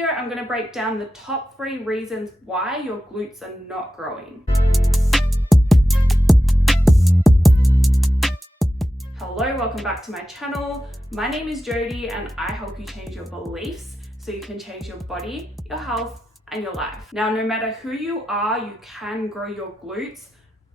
video, I'm going to break down the top 3 reasons why your glutes are not growing. Hello, welcome back to my channel. My name is Jodie and I help you change your beliefs so you can change your body, your health, and your life. Now, no matter who you are, you can grow your glutes,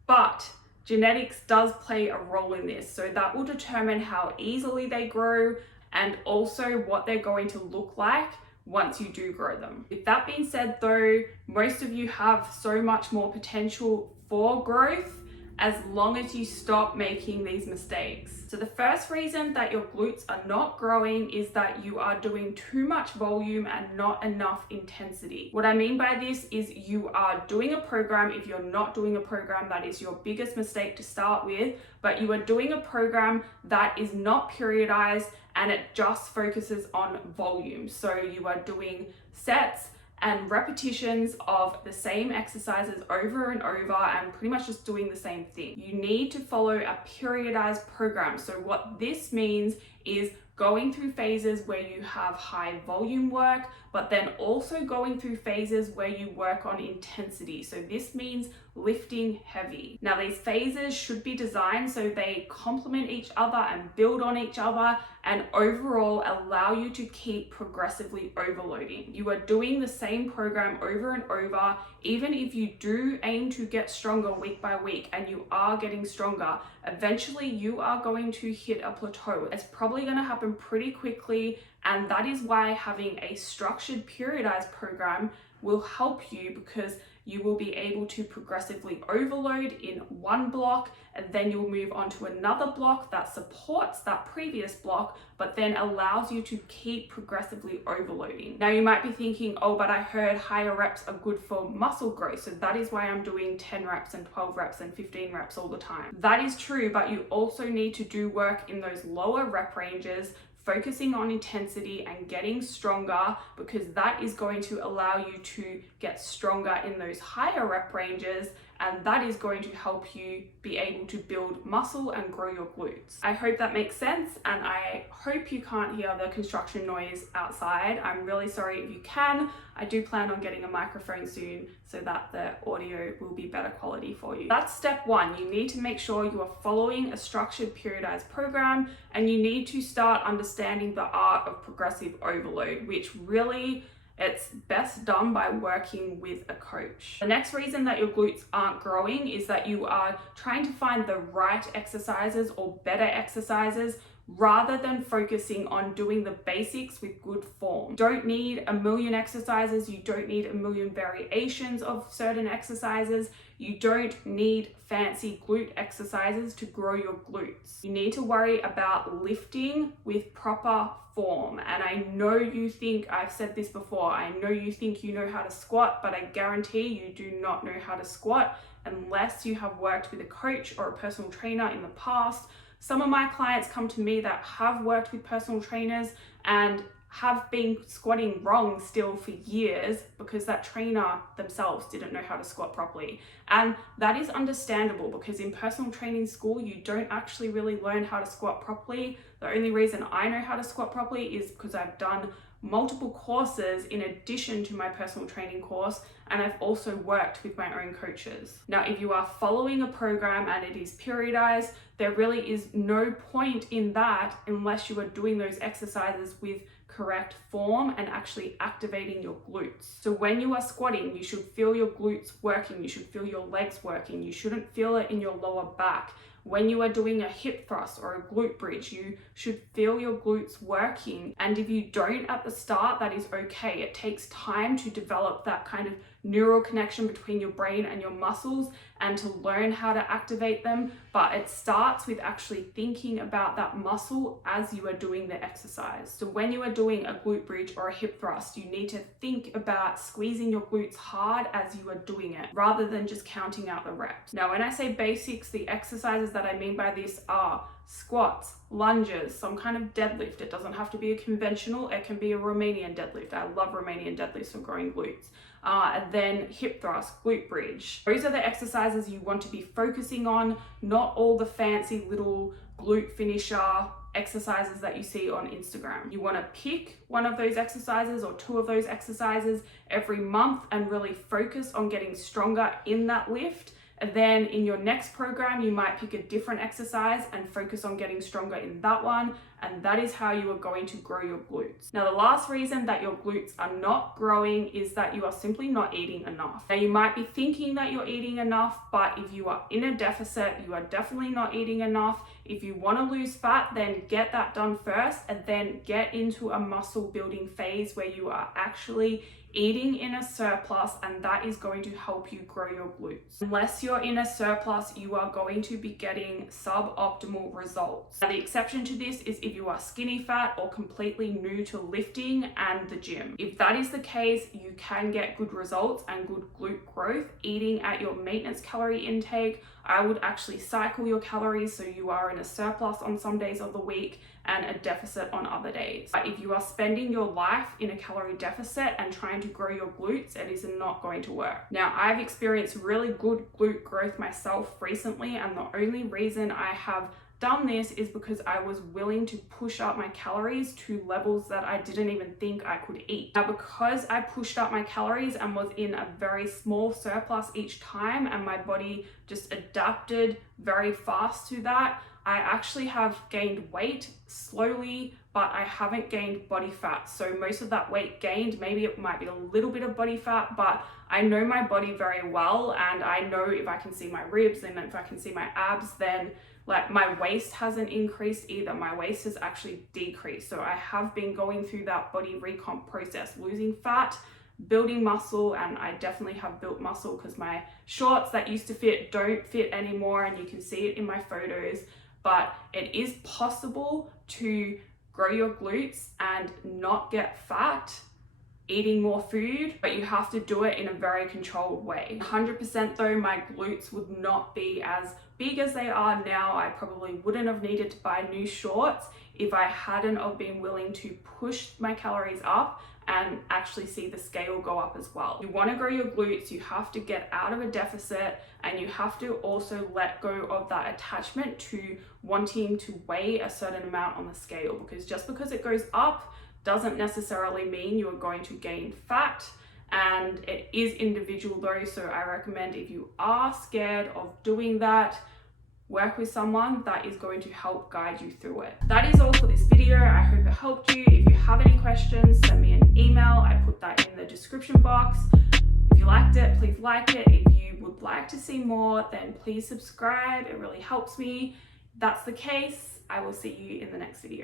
but genetics does play a role in this. So that will determine how easily they grow and also what they're going to look like once you do grow them. With that being said though, most of you have so much more potential for growth as long as you stop making these mistakes. So the first reason that your glutes are not growing is that you are doing too much volume and not enough intensity. What I mean by this is you are doing a program. If you're not doing a program, that is your biggest mistake to start with, but you are doing a program that is not periodized and it just focuses on volume. So you are doing sets and repetitions of the same exercises over and over and pretty much just doing the same thing. You need to follow a periodized program. So what this means is going through phases where you have high volume work, but then also going through phases where you work on intensity. So this means lifting heavy. Now these phases should be designed so they complement each other and build on each other and overall allow you to keep progressively overloading. You are doing the same program over and over. Even if you do aim to get stronger week by week and you are getting stronger, eventually you are going to hit a plateau. It's probably going to happen pretty quickly, and that is why having a structured periodized program will help you, because you will be able to progressively overload in one block, and then you'll move on to another block that supports that previous block, but then allows you to keep progressively overloading. Now you might be thinking, oh, but I heard higher reps are good for muscle growth, so that is why I'm doing 10 reps and 12 reps and 15 reps all the time. That is true, but you also need to do work in those lower rep ranges, focusing on intensity and getting stronger, because that is going to allow you to get stronger in those higher rep ranges, and that is going to help you be able to build muscle and grow your glutes. I hope that makes sense, and I hope you can't hear the construction noise outside. I'm really sorry if you can. I do plan on getting a microphone soon so that the audio will be better quality for you. That's step 1. You need to make sure you are following a structured periodized program, and you need to start understanding the art of progressive overload, which really it's best done by working with a coach. The next reason that your glutes aren't growing is that you are trying to find the right exercises or better exercises rather than focusing on doing the basics with good form. You don't need a million exercises. You don't need a million variations of certain exercises. You don't need fancy glute exercises to grow your glutes. You need to worry about lifting with proper form. And I know you think, I've said this before, I know you think you know how to squat, but I guarantee you do not know how to squat unless you have worked with a coach or a personal trainer in the past. Some of my clients come to me that have worked with personal trainers and have been squatting wrong still for years because that trainer themselves didn't know how to squat properly. And that is understandable, because in personal training school, you don't actually really learn how to squat properly. The only reason I know how to squat properly is because I've done multiple courses in addition to my personal training course, and I've also worked with my own coaches. Now, if you are following a program and it is periodized, there really is no point in that unless you are doing those exercises with correct form and actually activating your glutes. So when you are squatting, you should feel your glutes working, you should feel your legs working, you shouldn't feel it in your lower back. When you are doing a hip thrust or a glute bridge, you should feel your glutes working. And if you don't at the start, that is okay. It takes time to develop that kind of neural connection between your brain and your muscles and to learn how to activate them. But it starts with actually thinking about that muscle as you are doing the exercise. So when you are doing a glute bridge or a hip thrust, you need to think about squeezing your glutes hard as you are doing it, rather than just counting out the reps. Now, when I say basics, the exercises that I mean by this are squats, lunges, some kind of deadlift. It doesn't have to be a conventional, it can be a Romanian deadlift. I love Romanian deadlifts for growing glutes. And then hip thrust, glute bridge. Those are the exercises you want to be focusing on, not all the fancy little glute finisher exercises that you see on Instagram. You want to pick one of those exercises or two of those exercises every month and really focus on getting stronger in that lift. And then in your next program, you might pick a different exercise and focus on getting stronger in that one. And that is how you are going to grow your glutes. Now, the last reason that your glutes are not growing is that you are simply not eating enough. Now, you might be thinking that you're eating enough, but if you are in a deficit, you are definitely not eating enough. If you want to lose fat, then get that done first and then get into a muscle building phase where you are actually eating in a surplus, and that is going to help you grow your glutes. Unless you're in a surplus, you are going to be getting suboptimal results. Now, the exception to this is if you are skinny fat or completely new to lifting and the gym. If that is the case, you can get good results and good glute growth eating at your maintenance calorie intake. I would actually cycle your calories so you are in a surplus on some days of the week and a deficit on other days. But if you are spending your life in a calorie deficit and trying to grow your glutes, it is not going to work. Now, I've experienced really good glute growth myself recently, and the only reason I have done this is because I was willing to push up my calories to levels that I didn't even think I could eat. Now, because I pushed up my calories and was in a very small surplus each time, and my body just adapted very fast to that, I actually have gained weight slowly, but I haven't gained body fat. So most of that weight gained, maybe it might be a little bit of body fat, but I know my body very well, and I know if I can see my ribs and if I can see my abs, then like my waist hasn't increased either. My waist has actually decreased. So I have been going through that body recomp process, losing fat, building muscle, and I definitely have built muscle because my shorts that used to fit don't fit anymore, and you can see it in my photos. But it is possible to grow your glutes and not get fat eating more food, but you have to do it in a very controlled way. 100% though, my glutes would not be as big as they are now. I probably wouldn't have needed to buy new shorts if I hadn't have been willing to push my calories up and actually see the scale go up as well. You want to grow your glutes, you have to get out of a deficit, and you have to also let go of that attachment to wanting to weigh a certain amount on the scale, because just because it goes up doesn't necessarily mean you are going to gain fat. And it is individual though, so I recommend if you are scared of doing that, work with someone that is going to help guide you through it. That is all for this video. I hope it helped you. If you have any questions, send me an email. I put that in the description box. If you liked it, please like it. If you would like to see more, then please subscribe. It really helps me. If that's the case, I will see you in the next video.